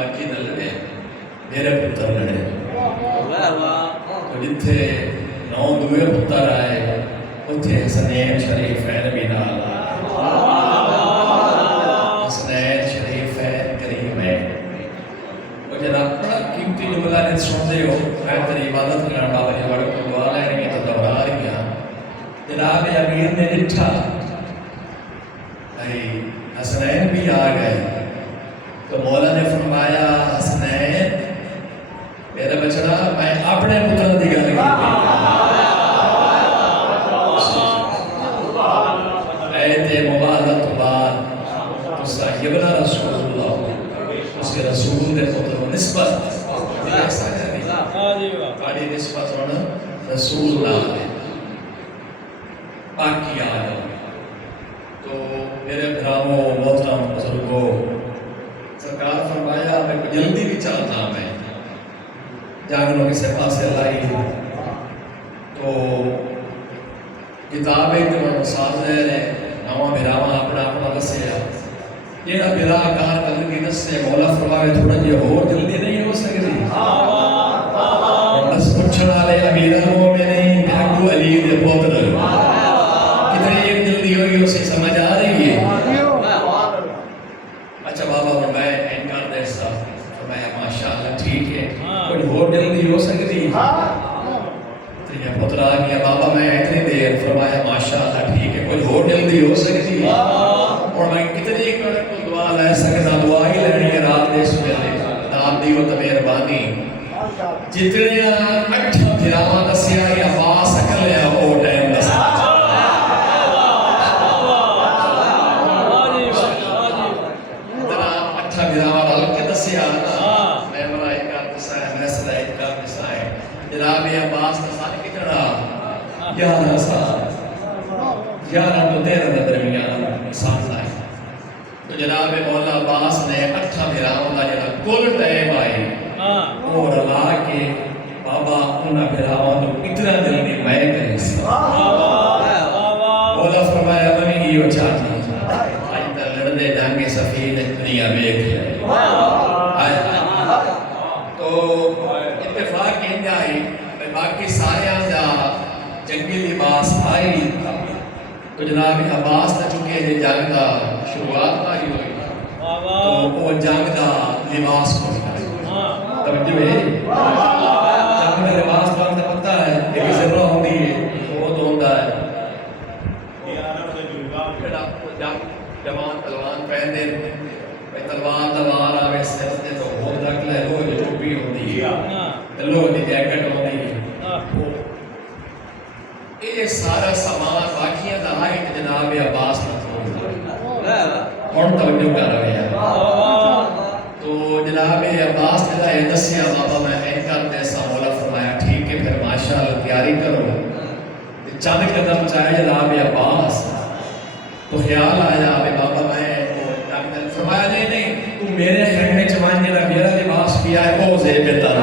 बाकी न लड़े मेरे पुत्र लड़े तो जिथे 9 दूए पुत्र आए उत्थे हसनैन शरीफैन भी नाल हसनैन शरीफैन करीमैन वो जरा बड़ा कीमती जुमला ने सुनते हो मैं तेरी इबादत करने बाबा जी वाले को दुआ लेनी तो दोहरा रही हैं जनाब अमीर ने लिखा भाई हसनैन भी आ गए तो मौला ने फरमाया हसनैन मेरा बचड़ा मैं अपने पुत्र की गल की मुबारक बाद तो साहिबना रसूलुल्लाह उसके रसूल ने पुत्र निस्बत बड़ी निस्बत होना रसूलुल्लाह बाकी आ जाओ तो मेरे भरावों मोहतरम बुजुर्गों सरकार फरमाया मैं जल्दी भी चाहता मैं जागनों किसी पासे लाई तो किताब एक साथ रहे नवा बिरावा अपना अपना दसिया जेड़ा बिराकार कल की दसे मौला फरमावे थोड़ा जी और जल्दी नहीं हो सकती बस पूछने वाले अमीर मोमिनीन अबू अली दे पुत्र कितनी एक जल्दी होगी उसे समझ आ रही है अच्छा बाबा मैं इनकार दे सा फरमाया माशाअल्लाह ठीक है कोई और जल्दी हो सकती तो ये पुत्र आ गया बाबा मैं इतनी देर फरमाया माशाअल्लाह ठीक है कोई और जल्दी हो सकती और मैं कितनी एक मिनट को दुआ ले सकता दुआ ही लेनी है रात दे सवेरे नाम दी हो तो मेहरबानी जितने 8 फिरावा दसिया या अब्बास अकल है वो टाइम दसा इतना 8 फिरावा वाल के दसिया मैं मलाइका दसा मैं सदाई का दसा है जनाब ये अब्बास दसा कितना 11 साल 11 तो 13 के दरमियान साथ आए तो जनाब मौला अब्बास ने 8 फिरावा का जरा कुल टाइम आए और ला के बाबा उन्हें फिरावा तो इतना जल्दी मैं करे मौला फरमाया बनी ये चाहती आज तक लड़ने जाएंगे सफीद दुनिया देख तो इत्तेफाक कह जाए बाकी सारे दा जंगी लिबास आई तो जनाब अब्बास ने चुके जे जंग दा शुरुआत आई हुई तो वो जंग दा लिबास को तवज्जो है जंग में लिबास का पता है एक जरूर होती है वो तो होता है ये अरब से जुड़वा जंग जवान तलवार पहनते भाई तलवार दा वार आवे सिर ते तो वो रख ले वो टोपी होती है लो दी जैकेट होती है ये सारा सामान बाकियां दा हाइट जनाब अब्बास ने कौन तवज्जो कर रहे हैं तो जनाब अब्बास ने ये दसिया बाबा मैं इनकार ऐसा मौला फरमाया ठीक है फिर माशाअल्लाह तैयारी करो चंद कदम चाहे जनाब अब्बास तो ख्याल आया बाबा मैं फरमाया नहीं नहीं तू मेरे खेमे च मान जेड़ा मेरा लिबास पिया है वो से बेहतर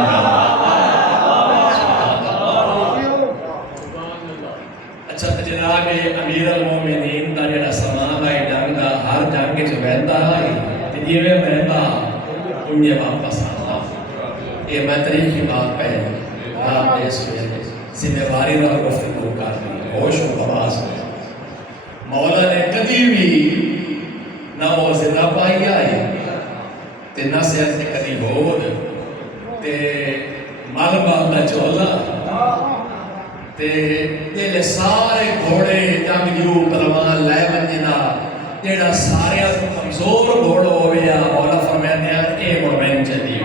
अच्छा जनाब अमीर अल-मोमिनीन दा जेड़ा समान है जंग दा हर जंग च बहता है ते जिवें बहता उन्हें वापस आता ये मैं तारीख की बात पे आप देश में जिम्मेवारी दा गुफ्तगू कर रही होश हवास मौला ने कभी भी ना वो जिंदा पाई आई ते ना सेहत ने कभी होद ते मल बाल दा चोला ते ये सारे घोड़े जंगजू पहलवान लै वंजना जेड़ा सारे कमजोर घोड़ा होवे मौला फरमाते हैं ए मोमेंट चली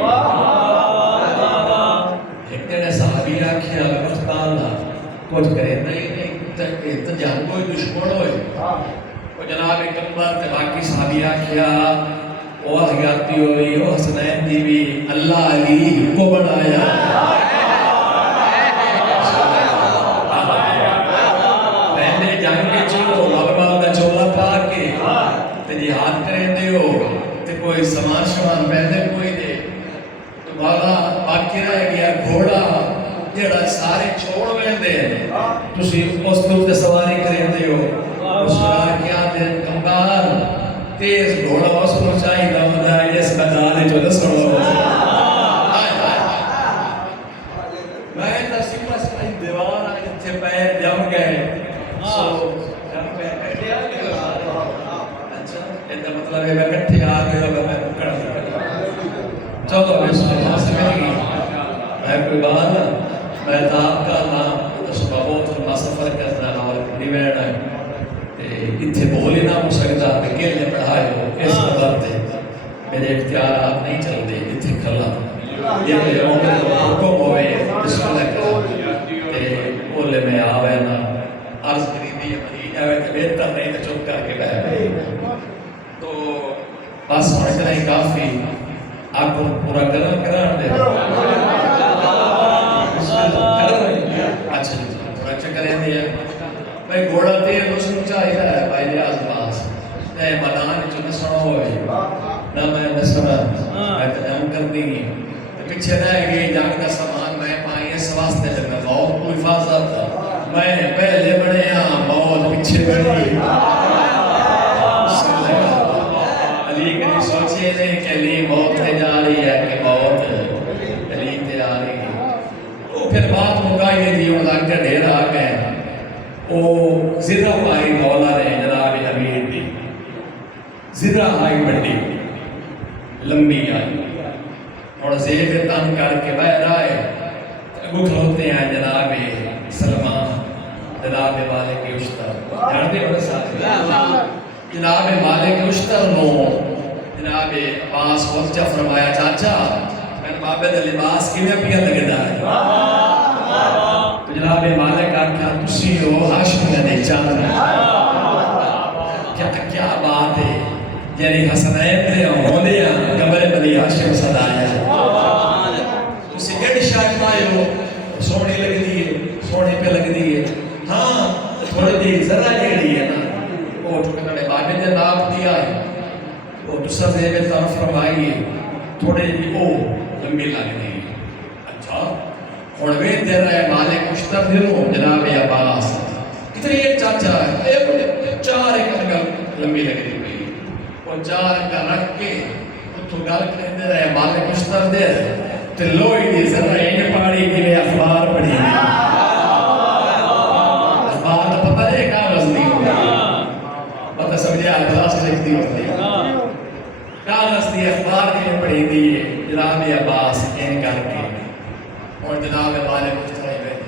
एक ने साहबी आखिया उस्ताद दा कुछ करे नहीं तो जान कोई दुश्मन होए वो जनाब कंबर ते बाकी साहबी आखिया ओ हयाती होई ओ हसनैन दी भी अल्लाह अली को बनाया जिहाद करेंदे हो ते कोई समान शमान पहनदे कोई दे तो बाला बाकी रह गया घोड़ा जेड़ा सारे छोड़ वेंदे तुसी उस ते सवारी करेंदे हो उसका क्या दिन कंबार तेज घोड़ा उस ऊंचाई दा होंदा है जिस मैदान च दसणो میں کٹھے آ گئے اور میں کڑ چلو بسم اللہ سے مل گئی میں کوئی بات نہ میں تو آپ کا نام صبح بہت لمبا سفر کرنا اور ڈیویڈ ہے اتنے بول ہی نہ ہو سکتا کہ کھیلنے پڑھائے ہو اس قدر تھے میرے اختیارات نہیں چلتے اتنے کھلا یہ عمر حکم ہوئے بسم اللہ کرا بولے میں آوے نا عرض کری دی مریض آوے تو بہتر نہیں تو چپ کر کے بیٹھ گئے تو بس اتنا ہی کافی آپ کو پورا کرم دے اچھا تھوڑا اچھا کریں دیا بھائی گھوڑا تیر تو سمجھا ہی رہا ہے بھائی لحاظ باس نہ منان جو نسنا ہوئے نہ میں نسنا میں تنام کر دی پیچھے نہ گئی جانگ کا سامان میں پائیں اس واسطے جب میں موت کو حفاظت میں پہلے بڑے ہاں موت پیچھے بڑی علی کبھی سوچے نہیں کہ علی موت تے جا رہی ہے کہ موت علی تے آ رہی ہے تو پھر بات مکائی دی ان لگ کے ڈھیر آ گئے وہ زرہ پائی مولا رہے جناب امیر دی زرہ آئی بڑی لمبی آئی اور زیب تن کر کے باہر آئے اگو کھلوتے ہیں جناب سلمان جناب مالک اشتر جانتے بڑے ساتھ جناب مالک اشتر نو جناب عباس وقتہ فرمایا چاچا میں بابے دے لباس کی میں پیا لگتا ہے تو جناب مالک آکھا تسی ہو ہاشم نے چاہتا کیا بات ہے یعنی حسنین دے ہونے قبر بنی ہاشم صدایا اسی گڑ شاک مائے ہو سوڑی لگ دیئے سوڑی پہ لگ دیئے ہاں تھوڑی دی ذرہ جگڑی ہے نا وہ جو کنڑے بابے دے ناپ دیا ہے وہ دوسرا زیب طرف فرمائیے تھوڑے دی او لمبی لگ دیئے اچھا خوڑوے دے رہے مالک مشتر دنوں جناب عباس کتنی ایک چاچا ہے چار ایک لمبی لگ دی ہوئی وہ چار کا رکھ کے تو گل کریں دے رہے مالک مشتر دے رہے تو لوئی دی ذرا این پاڑی کی میں اخبار پڑھی اخبار تو پتہ ہے کاغذ نہیں ہوتا پتہ سمجھے اخلاص لکھتی ہوتی کاغذ دی اخبار کی میں پڑھی دی جناب عباس این کر کے اور جناب مالک مشتر ہے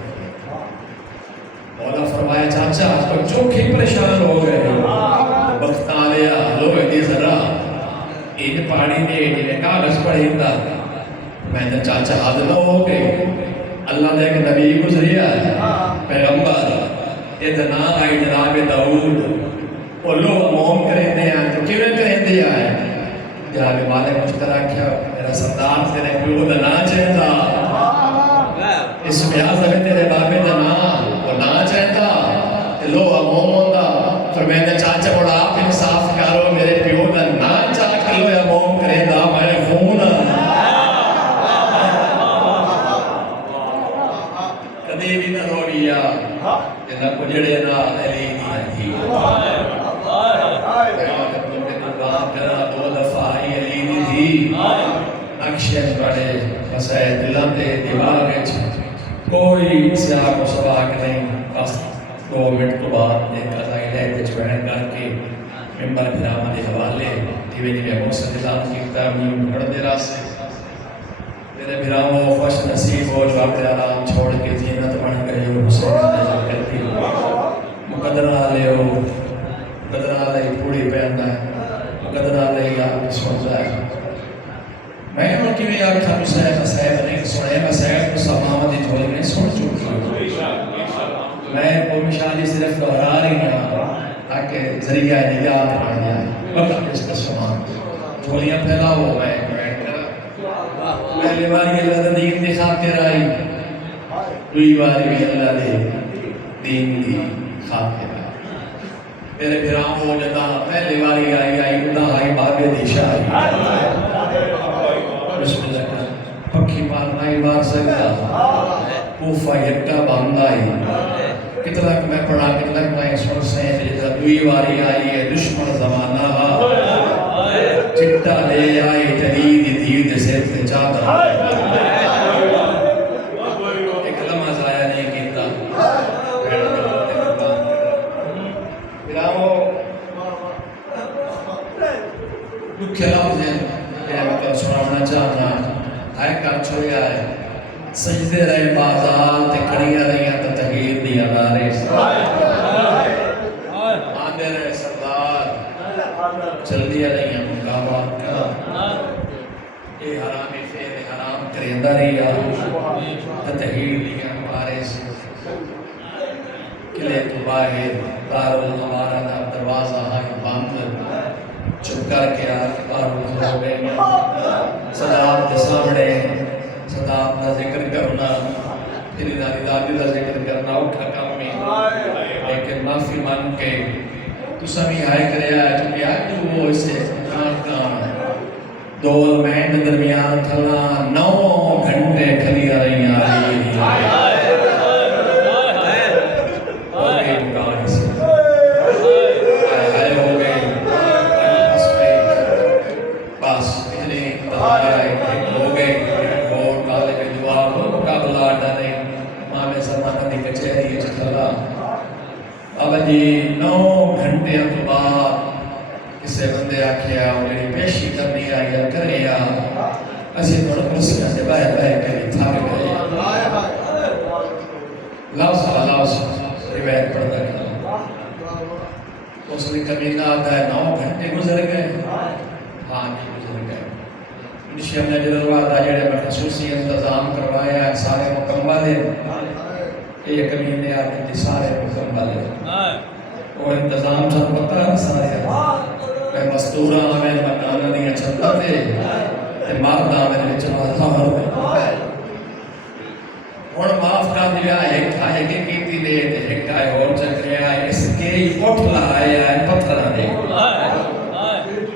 مولا فرمایا چاچا تو چوکھی پریشان ہو گئے وقت آلیا لوگ دی ذرا این پاڑی دے جنہیں کاغذ پڑھی دا میں نے چاچا حد نہ ہو گئے اللہ نے ایک نبی گزریا ہے پیغمبر اتنا آئی جناب داؤد وہ لوگ موم کریں دے ہیں تو کیوں کریں دیا ہے جناب مالک مشترہ کیا میرا سردار تیرے پیو دا نہ چاہتا اس بیاز میں تیرے بابے دا وہ نہ چاہتا کہ لو موم ہوتا پھر میں نے چاچا بڑا آپ انصاف کرو میرے پیو دا نہ چاہ کر لو یا موم کریں دا میں خون کدی بھی نہ رویا جنہ کو جڑے نہ علی نہیں تھی دو دفعہ علی نہیں تھی نقشیں بڑے مسائل دلان دے دیوار کوئی سیاہ کو سباق نہیں بس 2 منٹ تو بعد ایک قضائی لہتے چوہن کر کے ممبر بھراما دے حوالے ٹیوی میں موسیقی دلان کی تعمیم پڑھ دے راسے میرے بھراما خوش نصیب ہو جو اپنے آرام چھوڑ کے زینت بن گئے ہو حسین نظر کرتی ہو مقدرہ لے ہو مقدرہ لے پوڑی پہننا ہے مقدرہ لے آپ کی سوچا ہے میں ان کی بھی آگا تھا مسائب نہیں سنے مسائب کو سمامہ دی جھولی میں سن چکی ہوں میں وہ مشاہدی صرف دہرا رہی ہوں تاکہ ذریعہ نجات بڑھ جائے وقت اس کا سامان جھولیاں پھیلا ہو میں پہلی باری اللہ دے دین دی خاطر آئی دوئی باری بھی اللہ دے دین دی خاطر آئی میرے بھرام ہو جتا پہلی باری آئی ادا آئی بابے دی شاہی بسم اللہ پکھی مارنائی بار سکتا کوفہ یکا باندائی کتنا کہ میں پڑھا کتنا کہ میں سن سے جیسا دوئی باری آئی ہے دشمن زمانہ چٹا لے آئی جدید دید سے چاہتا ایک لمحہ ضائع نہیں کیتا दुखे लफ्ज़ ये मैं कर सुनाना चाहना है कर छोड़िया है सजदे रहे बाजार ते कड़ियां रहियां ते तगीर दी अदारे आंदे रहे सरदार चलदियां रहियां मुकाबला ये हरामी फेर हराम करेंदा रहिया ते तगीर दी अदारे किले तो बाहर दारुल हमारा दा दरवाजा है बंद चुप करके बाहर हो गए सदाब के सामने सदाब का जिक्र करना फिर दादी का जिक्र करना उठा काम में लेकिन माफी मान के तू सभी हाय करे तो क्या वो इसे दो महीने दरमियान थला 9 घंटे खली रही बाबा जी 9 घंटे तो बाद किसी बंदे आखिया मेरी पेशी करनी आई या करे या असी थोड़ा कुर्सियां से बाहर के थक गए लाओ रिवायत पढ़ता गया उसने कमीना आता है 9 घंटे गुजर गए हाँ जी गुजर गए निश्चय ने जरूर जेड़े खसूसी इंतजाम करवाया सारे मुकम्मल है ये कमीने आते सारे मुकम्मल है और इंतजाम सब पता है सारे मैं मस्तूरा में मकान नहीं चलता थे ते मर्दा मेरे विच माथा हर हुन माफ कर दिया एक आए के कीती दे ते एक आए और चक रहा है इसके उठ लाया है पत्थर दे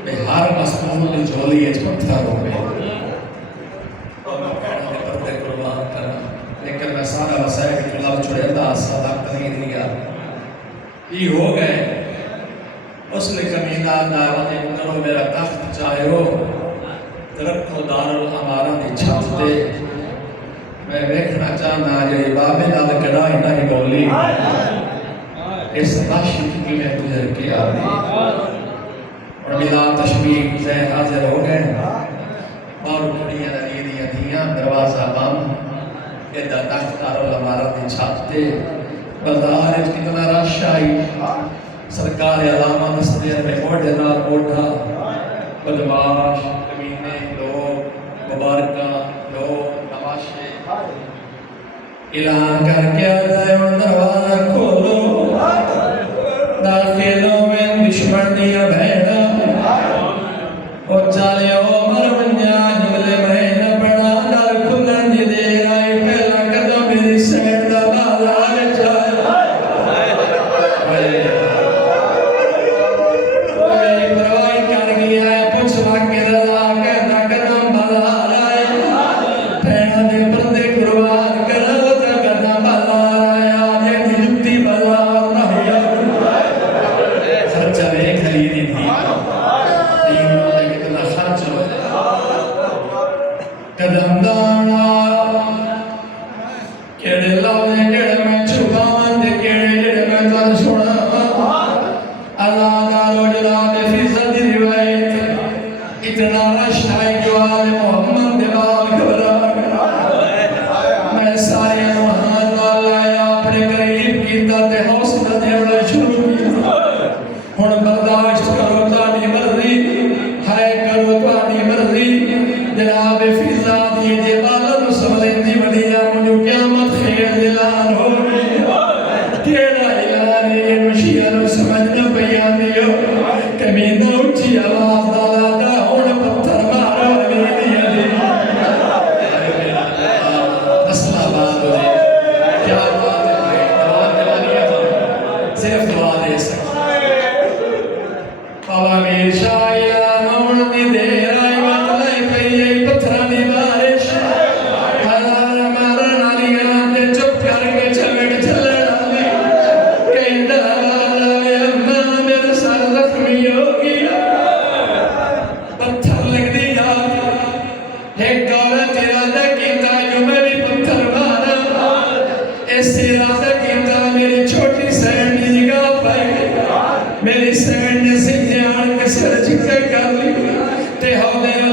मैं हर मस्तूर की झोली है पत्थर हो गए लेकिन मैं सारा वसाया कि खिलाफ छुड़ेंदा सादा कहीं दिया ये हो गए उसने कमीना दावत करो मेरा तख्त चाहो रखो दारुल हमारा दी छत पे मैं देखना चाहना जे बाबे नाल कढ़ाई नहीं बोली इस आशिक की मैं गुजर के आ गई और बिला तशबीह से हाजिर हो गए बाहर खड़ियां रही दियां दरवाजा बंद इधर तख्त दारुल हमारा दी छत पे बाजार कितना रश आई सरकार अलामा दस्ते में मोढ़े नाल मोढ़ा बदमाश कमीने लोग मुबारका लोग नवाशे ऐलान करके आया दरवाजा खोलो दाखिलों में दुश्मन दिया बहना और चाले उमर बन्या जुमले महीना बड़ा दर खुलन जी दे आई पहला कदम मेरी सैन दा बाजार ਦੇ